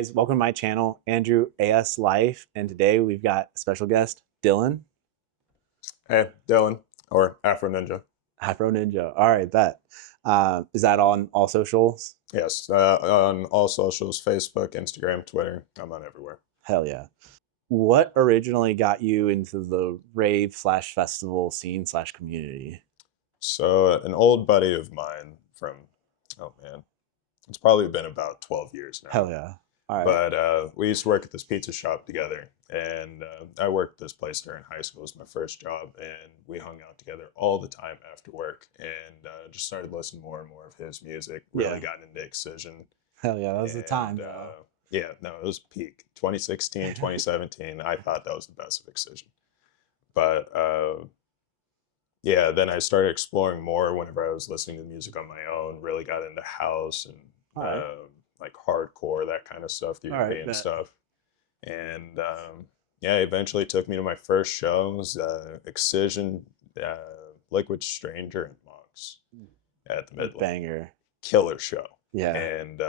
guys, welcome to my channel, Andrew AS Life, and today we've got a special guest, Dylan. Hey, Dylan, or Afro Ninja. Afro Ninja. All right, bet. Is that on all socials? Yes, on all socials, Facebook, Instagram, Twitter. I'm on everywhere. Hell yeah. What originally got you into the rave slash festival scene slash community? So an old buddy of mine from, oh man, it's probably been about 12 years now. Hell yeah. All right. But we used to work at this pizza shop together, and I worked this place during high school. It was my first job, and we hung out together all the time after work, and just started listening more and more of his music. Really Yeah. got into Excision. Hell yeah, that was the time, And, though. Yeah, no, it was peak 2016, 2017. I thought that was the best of Excision. But yeah, then I started exploring more whenever I was listening to music on my own. Really got into house and All right. like hardcore, that kind of stuff, the All right, European bet. stuff. And yeah, eventually took me to my first shows, Excision, Liquid Stranger, and Monks at the Midland. Banger. Killer show. Yeah. And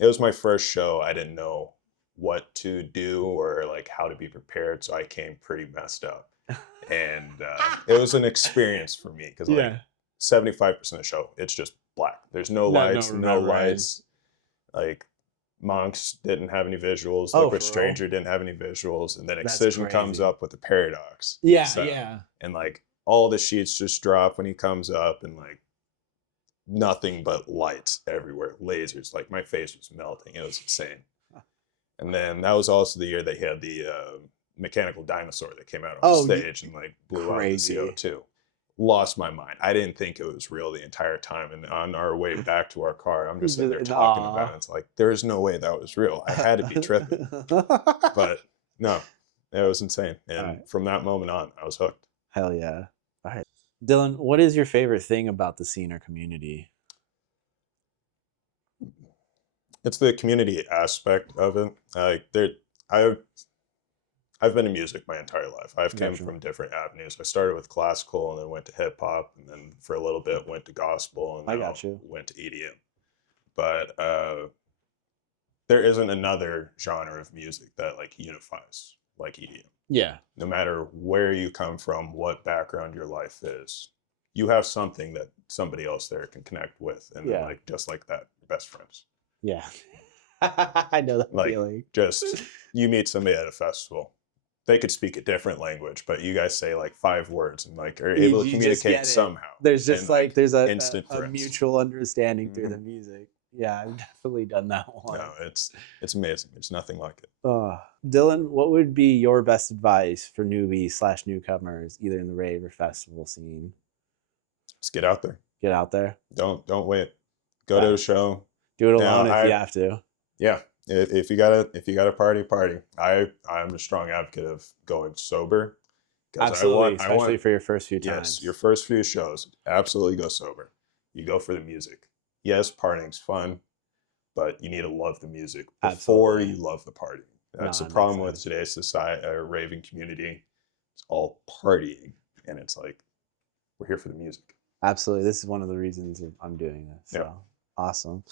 it was my first show. I didn't know what to do or like how to be prepared, so I came pretty messed up. And it was an experience for me because like 75% of the show, it's just black. There's no lights, no lights. Like Monks didn't have any visuals. Oh, Liquid for Stranger didn't have any visuals, and then That's Excision comes crazy. up with the Paradox. Yeah, sound. yeah. And like all the sheets just drop when he comes up, and like nothing but lights everywhere, lasers. Like my face was melting. It was insane. And then that was also the year they had the mechanical dinosaur that came out on stage and like blew out the CO2. Lost my mind. I didn't think it was real the entire time. And on our way back to our car, I'm just sitting there talking about it. It's like, there's no way that was real. I had to be tripping. But no, it was insane. And from that moment on, I was hooked. Hell yeah. All right. Dylan, what is your favorite thing about the scene or community? It's the community aspect of it. Like I've been in music my entire life. I've come from different avenues. I started with classical and then went to hip hop, and then for a little bit went to gospel, and then went to EDM. But there isn't another genre of music that like unifies like EDM. Yeah. No matter where you come from, what background your life is, you have something that somebody else there can connect with, and then, like just like that, best friends. Yeah. I know that feeling. Just you meet somebody at a festival. They could speak a different language, but you guys say like 5 words and like are able to communicate somehow. There's just like there's a instant mutual understanding through the music. Yeah, I've definitely done that one. No, it's amazing. There's nothing like it. Dylan, what would be your best advice for newbies slash newcomers, either in the rave or festival scene? Just get out there. Get out there. Don't wait. Go to a show. Do it alone if you have to. Yeah. If you gotta party. I'm a strong advocate of going sober. Absolutely, especially for your first few times. Yes, your first few shows, absolutely go sober. You go for the music. Yes, partying's fun, but you need to love the music before you love the party. That's the problem with today's society, raving community. It's all partying, and it's like we're here for the music. Absolutely, this is one of the reasons I'm doing this. So awesome.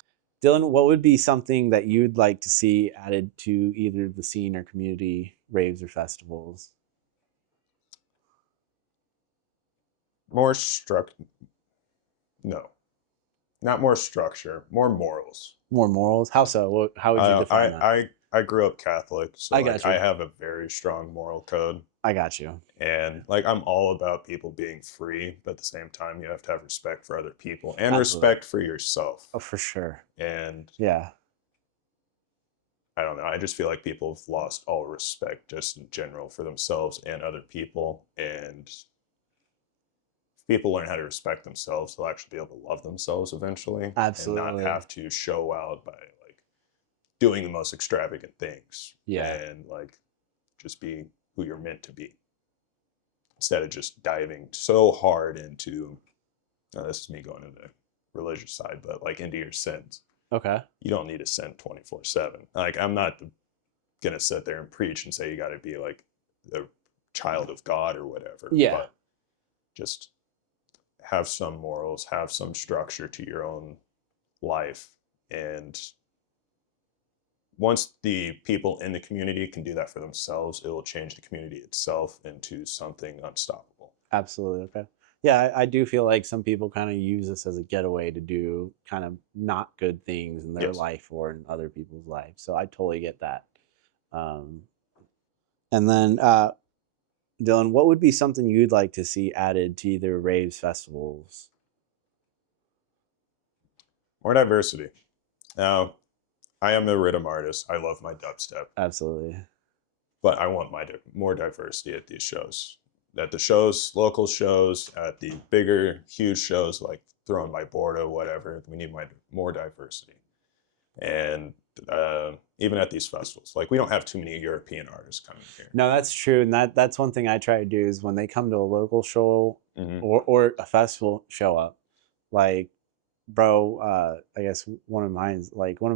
Dylan, what would be something that you'd like to see added to either the scene or community raves or festivals? More No, not more structure. More morals. More morals? How so? How would you define that? I grew up Catholic, so I have a very strong moral code. I got you. And like I'm all about people being free, but at the same time, you have to have respect for other people and respect for yourself. Oh, for sure. And yeah, I don't know. I just feel like people have lost all respect just in general for themselves and other people. And if people learn how to respect themselves, they'll actually be able to love themselves eventually. Absolutely. And not have to show out by like doing the most extravagant things. Yeah. And like just be who you're meant to be. Instead of just diving so hard into, this is me going into the religious side, but like into your sins. Okay. You don't need to sin 24/7. Like I'm not going to sit there and preach and say you got to be like a child of God or whatever. Yeah. But just have some morals, have some structure to your own life, and once the people in the community can do that for themselves, it will change the community itself into something unstoppable. Absolutely. Okay. Yeah, I do feel like some people kind of use this as a getaway to do kind of not good things in their Yes. life or in other people's lives. So I totally get that. Um, and then, Dylan, what would be something you'd like to see added to either raves, festivals? More diversity. Now, I am a rhythm artist. I love my dubstep, Absolutely. but I want more diversity at these shows. At the shows, local shows, at the bigger, huge shows like thrown by Bordeaux, whatever. We need more diversity. And even at these festivals, like we don't have too many European artists coming here. No, that's true, and that's one thing I try to do is when they come to a local show Mhm. or a festival, show up. Like, bro, I guess one of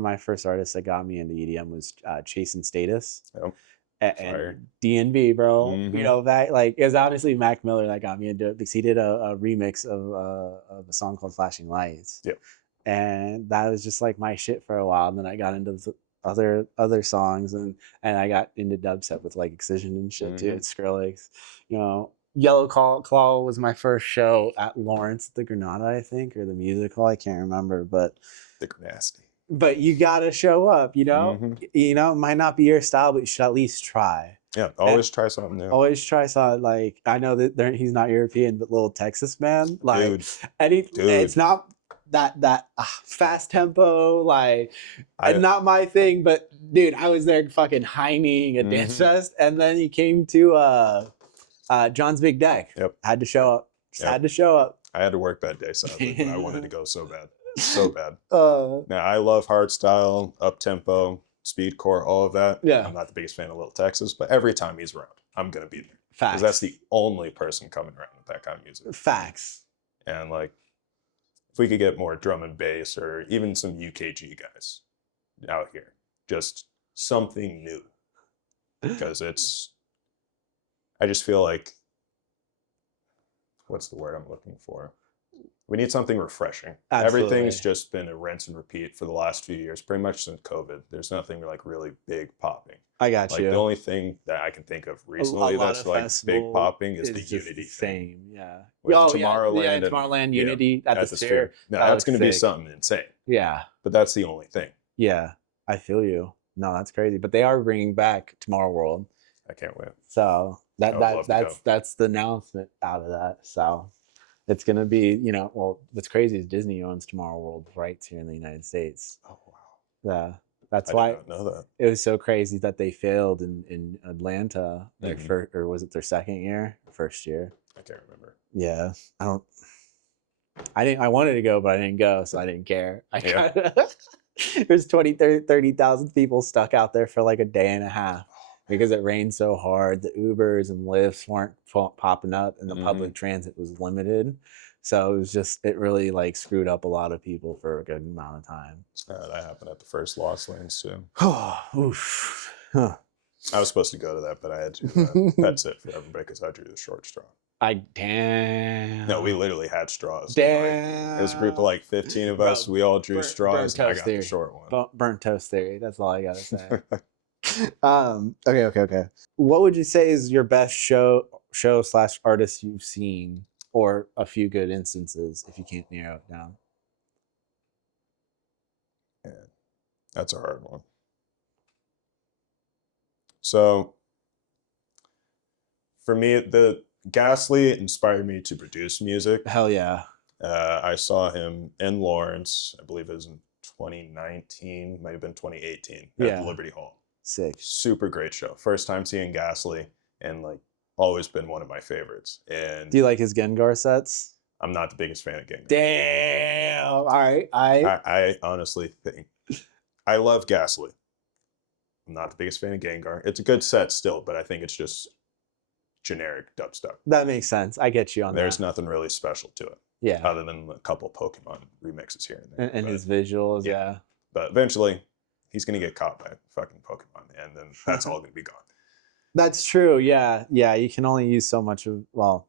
my first artists that got me into EDM was Chase and Status. Yep. And Fire. DNB, bro. Mhm. You know, that like it was honestly Mac Miller that got me into it because he did a remix of a song called Flashing Lights. Yep. And that was just like my shit for a while. And then I got into other songs and I got into dubstep with like Excision and shit too. Mhm. It's Skrillex. You know, Yellow Claw was my first show at Lawrence the Granada, I think, or the musical. I can't remember, but They're nasty. but you gotta show up, you know. Mhm. You know, it might not be your style, but you should at least try. Yeah, always try something new. Always try something. Like, I know that he's not European, but Little Texas Man, like, Dude, it's not that fast tempo, like, and not my thing. But dude, I was there fucking high-kneeing at Dance Mhm. Fest, and then he came to John's Big Deck. Yep. Had to show up. Just Yep. had to show up. I had to work that day, sadly, but I wanted to go so bad. So bad. Uh, Now, I love hardstyle, up-tempo, speedcore, all of that. Yeah. I'm not the biggest fan of Little Texas, but every time he's around, I'm going to be there. Facts. Because that's the only person coming around with that kind of music. Facts. And, like, if we could get more drum and bass or even some UKG guys out here, just something new. Because I just feel like, what's the word I'm looking for? We need something refreshing. Absolutely. Everything's just been a rinse and repeat for the last few years, pretty much since COVID. There's nothing like really big popping. I got Like you. the only thing that I can think of recently lot that's of like big festival popping is the just Unity the thing. same, yeah. With Tomorrowland. Yeah, and- Tomorrowland yeah, Unity at the Sphere. No, That that's looks going to be sick. something insane. Yeah, But that's the only thing. yeah. I feel you. No, that's crazy. But they are bringing back Tomorrow World, I can't wait. so I would love to go. that's the announcement out of that. So it's gonna be, you know, well, what's crazy is Disney owns Tomorrow World rights here in the United States. Oh, wow. Yeah, that's I why did not know that. it was so crazy that they failed in Atlanta, their Mhm. first, or was it their second year, first year? I can't remember. Yeah, I wanted to go, but I didn't go, so I didn't care. There's 20, 30,000 people stuck out there for like a day and a half because it rained so hard. The Ubers and Lyfts weren't popping up and the public transit was limited. So it really like screwed up a lot of people for a good amount of time. That happened at the first Lost Lanes too. Oof. Huh. I was supposed to go to that, but I had to pet it for everybody because I drew the short straw. Damn. No, we literally had straws. Damn. Like, it was a group of like 15 of us. We all drew straws. And I got the short one. Burnt toast theory. That's all I gotta say. Okay. What would you say is your best show / artist you've seen, or a few good instances if you can't narrow it down? Yeah, that's a hard one. So for me, the Ghastly inspired me to produce music. Hell yeah. I saw him in Lawrence. I believe it was in 2019, might have been 2018 at the Liberty Hall. Sick. Super great show. First time seeing Ghastly, and like always been one of my favorites. And do you like his Gengar sets? I'm not the biggest fan of Gengar. Damn. All right. I honestly think I love Ghastly. I'm not the biggest fan of Gengar. It's a good set still, but I think it's just generic dubstep. That makes sense. I get you on There's that. nothing really special to it. Yeah. Other than a couple Pokemon remixes here and there. And his visuals, yeah. But eventually, he's going to get caught by fucking Pokemon, and then that's all going to be gone. That's true. Yeah. Yeah. You can only use so much of, well,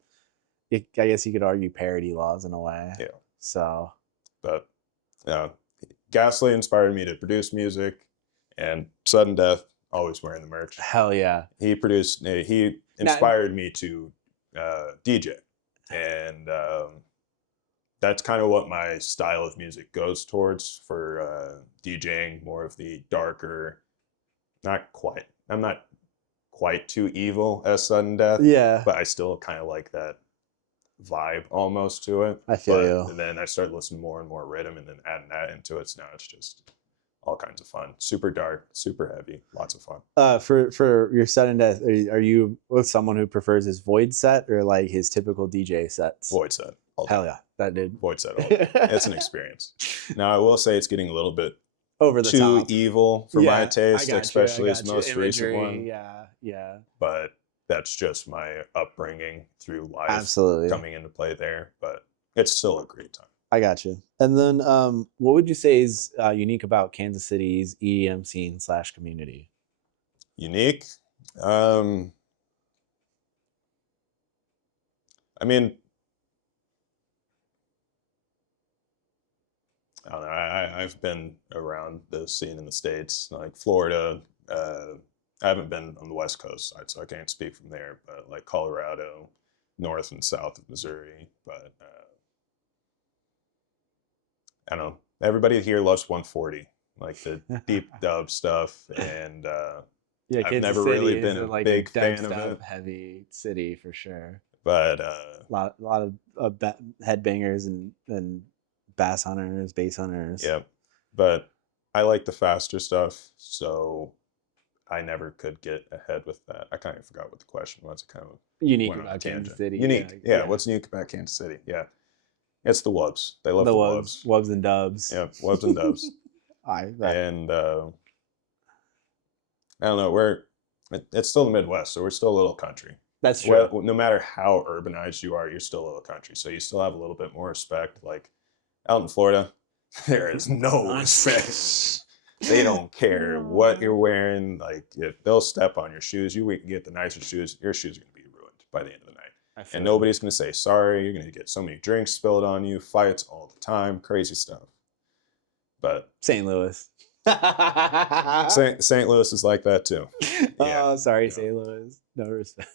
I guess you could argue parody laws in a way. Yeah. So. But Ghastly inspired me to produce music, And Sudden Death, always wearing the merch. Hell yeah. He inspired me to DJ. And that's kind of what my style of music goes towards for DJing, more of the darker, I'm not quite too evil as Sudden Death, Yeah. but I still kind of like that vibe almost to it. I feel you. And then I started listening more and more rhythm and then adding that into it. So now it's just all kinds of fun. Super dark, super heavy, lots of fun. For your Sudden Death, are you with someone who prefers his Void set or like his typical DJ sets? Void set. Hell yeah, that dude. Void set all day. It's an experience. Now I will say it's getting a little bit over the too top. evil for my taste, especially his most Imagery, recent one. Yeah. But that's just my upbringing through life. Absolutely. Coming into play there, but it's still a great time. I got you. And then what would you say is unique about Kansas City's EDM scene / community? Unique? I mean, I don't know. I've been around the scene in the States, like Florida. I haven't been on the West Coast side, so I can't speak from there, but like Colorado, north and south of Missouri. But I don't know. Everybody here loves 140, like the deep dub stuff, and yeah, I've never really been a big fan of it. Heavy city for sure. But a lot of headbangers and bass hunters. Yeah, but I like the faster stuff, so I never could get ahead with that. I kind of forgot what the question was. It kind of unique about Kansas City. Unique, yeah. What's unique about Kansas City? Yeah, it's the wubs. They love the wubs. Wubs and dubs. Yeah, wubs and dubs. And I don't know. It's still the Midwest, so we're still a little country. That's true. No matter how urbanized you are, you're still a little country. So you still have a little bit more respect. Like out in Florida, there is no respect. They don't care what you're wearing. Like if they'll step on your shoes, you can get the nicer shoes. Your shoes are going to be ruined by the end of the night. And nobody's going to say sorry. You're going to get so many drinks spilled on you, fights all the time, crazy stuff. But St. Louis. St. Louis is like that too. Yeah, oh, sorry, St. Louis. No respect.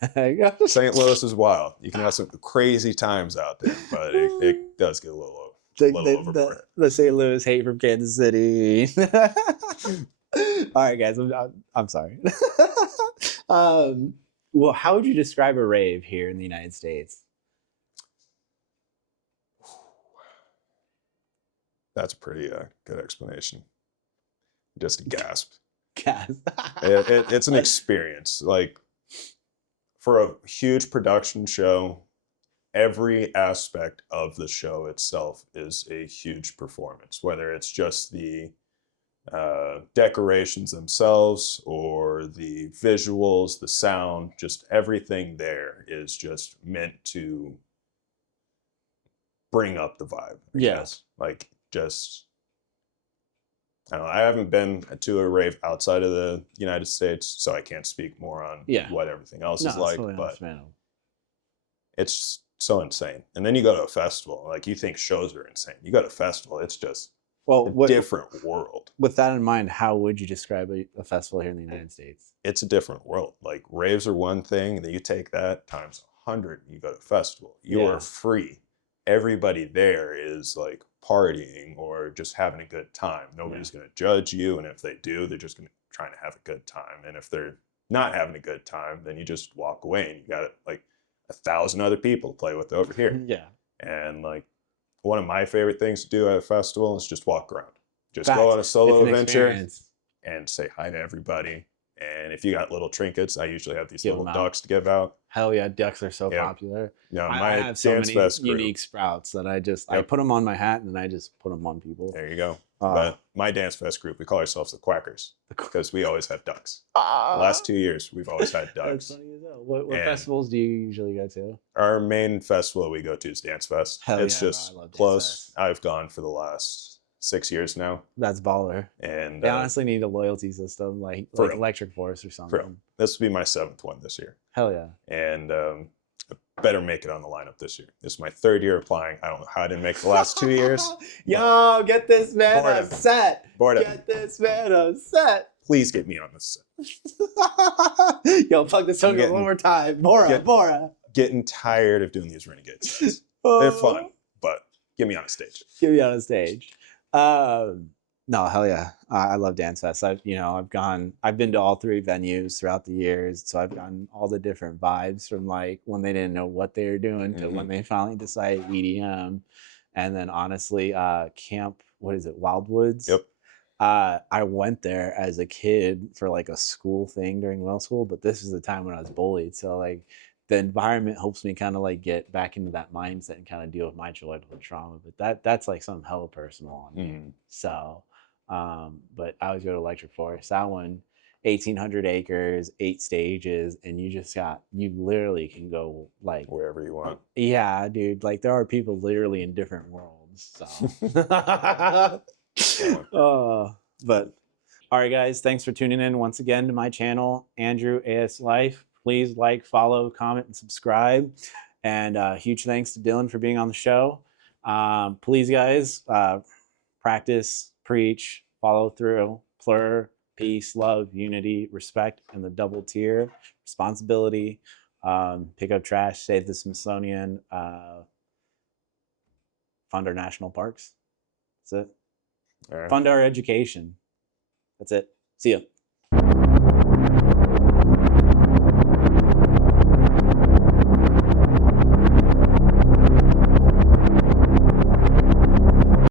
St. Louis is wild. You can have some crazy times out there, but it does get a little overboard. The St. Louis hate from Kansas City. All right, guys. I'm sorry. Well, how would you describe a rave here in the United States? That's a pretty good explanation. Just a gasp. Gasp. It's an experience. Like for a huge production show, every aspect of the show itself is a huge performance, whether it's just the decorations themselves or the visuals, the sound, just everything there is just meant to bring up the vibe. Yes. Like just, I don't know, I haven't been to a rave outside of the United States, so I can't speak more on what everything else is like, totally but it's so insane. And then you go to a festival, like you think shows are insane. You go to a festival, it's just a different world. With that in mind, how would you describe a festival here in the United States? It's a different world. Like raves are one thing, and then you take that times 100, you go to a festival. You are free. Everybody there is like partying or just having a good time. Nobody's going to judge you, and if they do, they're just going to try to have a good time. And if they're not having a good time, then you just walk away, and you got like 1,000 other people to play with over here. Yeah. And like one of my favorite things to do at a festival is just walk around. Just go on a solo adventure and say hi to everybody. And if you got little trinkets, I usually have these little ducks to give out. Hell yeah, ducks are so popular. Yeah, I have so many unique sprouts that I put them on my hat and then I just put them on people. There you go. But my Dance Fest group, we call ourselves the Quackers because we always have ducks. The last 2 years, we've always had ducks. That's funny as hell. What festivals do you usually go to? Our main festival we go to is Dance Fest. It's just close. I've gone for the last 6 years now. That's baller. And they honestly need a loyalty system like Electric Force or something. This will be my 7th one this year. Hell yeah. And better make it on the lineup this year. This is my 3rd year applying. I don't know how I didn't make the last 2 years. Yo, get this man Bored a of- set. bored of- Get this man a set. Please get me on this set. Yo, plug the song one more time. Bora. Getting tired of doing these renegade sets. They're fun, but get me on a stage. Get me on a stage. No, hell yeah. I love Dance Fest. I've been to all 3 venues throughout the years. So I've gotten all the different vibes from like when they didn't know what they were doing to when they finally decided EDM. And then honestly, Camp, what is it? Wildwoods. Yep. I went there as a kid for like a school thing during middle school, but this is the time when I was bullied. So like the environment helps me kind of like get back into that mindset and kind of deal with my childhood trauma. But that's like something hella personal on me. So, but I always go to Electric Forest. That one, 1,800 acres, 8 stages, and you literally can go like Wherever you want. Yeah, dude. Like there are people literally in different worlds. So. But all right, guys, thanks for tuning in once again to my channel, Andrew AS Life. Please like, follow, comment, and subscribe. And huge thanks to Dylan for being on the show. Please, guys, practice, preach, follow through, plur, peace, love, unity, respect, and the double tier, responsibility, pick up trash, save the Smithsonian, fund our national parks. That's it. All right. Fund our education. That's it. See ya.